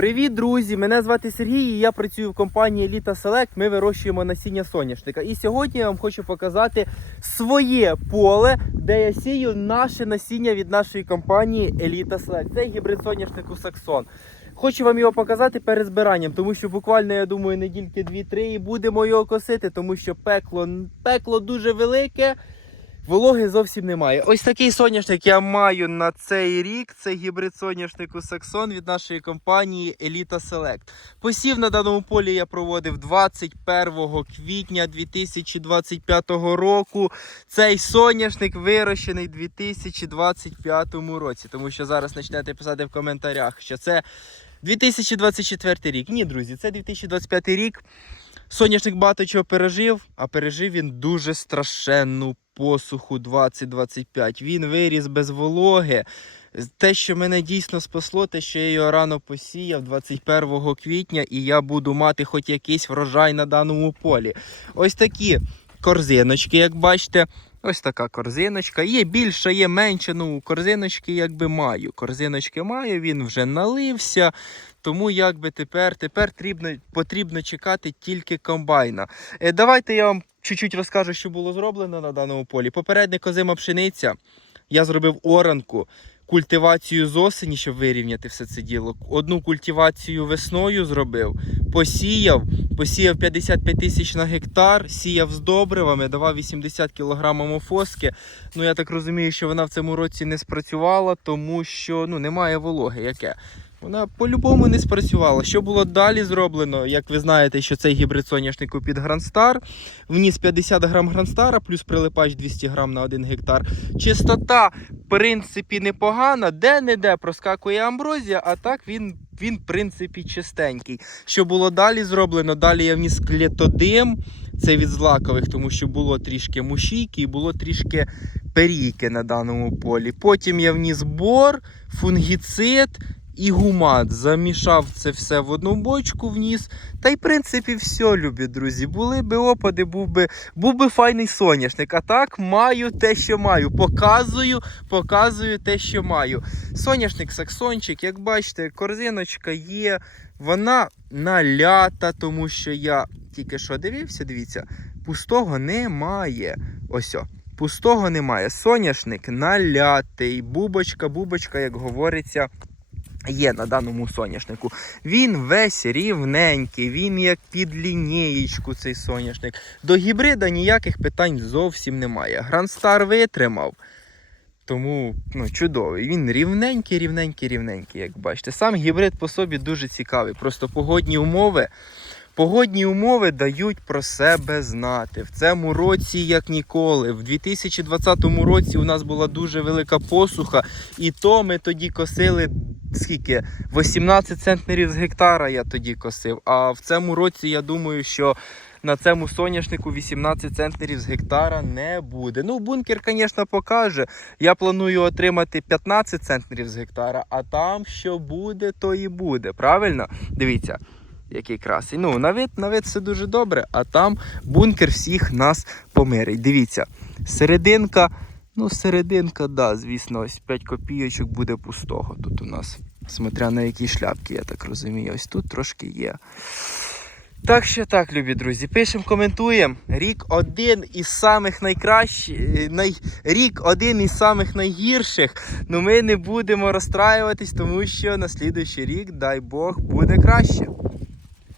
Привіт, друзі! Мене звати Сергій і я працюю в компанії Elita Select. Ми вирощуємо насіння соняшника. І сьогодні я вам хочу показати своє поле, де я сію наше насіння від нашої компанії Elita Select. Це гібрид соняшнику Саксон. Хочу вам його показати перед збиранням, тому що буквально, я думаю, недільки 2-3 і будемо його косити, тому що пекло, пекло дуже велике. Вологи зовсім немає. Ось такий соняшник я маю на цей рік. Це гібрид соняшнику Саксон від нашої компанії Elita Select. Посів на даному полі я проводив 21 квітня 2025 року. Цей соняшник вирощений у 2025 році. Тому що зараз почнете писати в коментарях, що це 2024 рік. Ні, друзі, це 2025 рік. Соняшник багато чого пережив, а пережив він дуже страшенну посуху 2025. Він виріс без вологи. Те, що мене дійсно спасло, те, що я його рано посіяв 21 квітня, і я буду мати хоч якийсь врожай на даному полі. Ось такі корзиночки, як бачите. Ось така корзиночка. Є більша, є менше. Ну, корзиночки якби маю. Корзиночки маю, він вже налився. Тому якби тепер, тепер потрібно, потрібно чекати тільки комбайна. Е, давайте я вам чуть-чуть розкажу, що було зроблено на даному полі. Попередня козима пшениця. Я зробив оранку, культивацію з осені, щоб вирівняти все це діло. Одну культивацію весною зробив, посіяв, посіяв 55 тисяч на гектар, сіяв з добривами, давав 80 кг мофоски. Ну я так розумію, що вона в цьому році не спрацювала, тому що ну, немає вологи. Яке? Вона по-любому не спрацювала. Що було далі зроблено? Як ви знаєте, що цей гібрид соняшнику під Грандстар. Вніс 50 грам Грандстара, плюс прилипач 200 грам на 1 гектар. Чистота, в принципі, непогана. Де-не-де проскакує амброзія, а так він, він, в принципі, чистенький. Що було далі зроблено? Далі я вніс клетодим. Це від злакових, тому що було трішки мушійки і було трішки перійки на даному полі. Потім я вніс бор, фунгіцид і гумат. Замішав це все в одну бочку вніс. Та й в принципі все, любі друзі. Були би опади, був би, був би файний соняшник. А так маю те, що маю. Показую, показую те, що маю. Соняшник саксончик, як бачите, корзиночка є. Вона налята, тому що я тільки що дивився, дивіться, пустого немає. Ось. о. Пустого немає. Соняшник налятий. Бубочка, бубочка, як говориться, є на даному соняшнику. Він весь рівненький, він як під лінієчку цей соняшник. До гібрида ніяких питань зовсім немає. Грандстар витримав. Тому ну, чудовий. Він рівненький, рівненький, рівненький, як бачите. Сам гібрид по собі дуже цікавий. Просто погодні умови. Погодні умови дають про себе знати. В цьому році, як ніколи. В 2020 році у нас була дуже велика посуха, і то ми тоді косили скільки? 18 центнерів з гектара я тоді косив. А в цьому році я думаю, що на цьому соняшнику 18 центнерів з гектара не буде. Ну, бункер, звісно, покаже. Я планую отримати 15 центнерів з гектара, а там що буде, то і буде. Правильно? Дивіться. Який красий. Ну, на вид, на вид все дуже добре, а там бункер всіх нас помирить. Дивіться, серединка, ну, серединка, да, звісно, ось 5 копійочок буде пустого. Тут у нас, смотря на які шляпки, я так розумію, ось тут трошки є. Так що так, любі друзі, пишемо, коментуємо. Рік один із самих найкращих, най... рік один із самих найгірших. Ну ми не будемо розстраюватись, тому що на слідуючий рік, дай Бог, буде краще.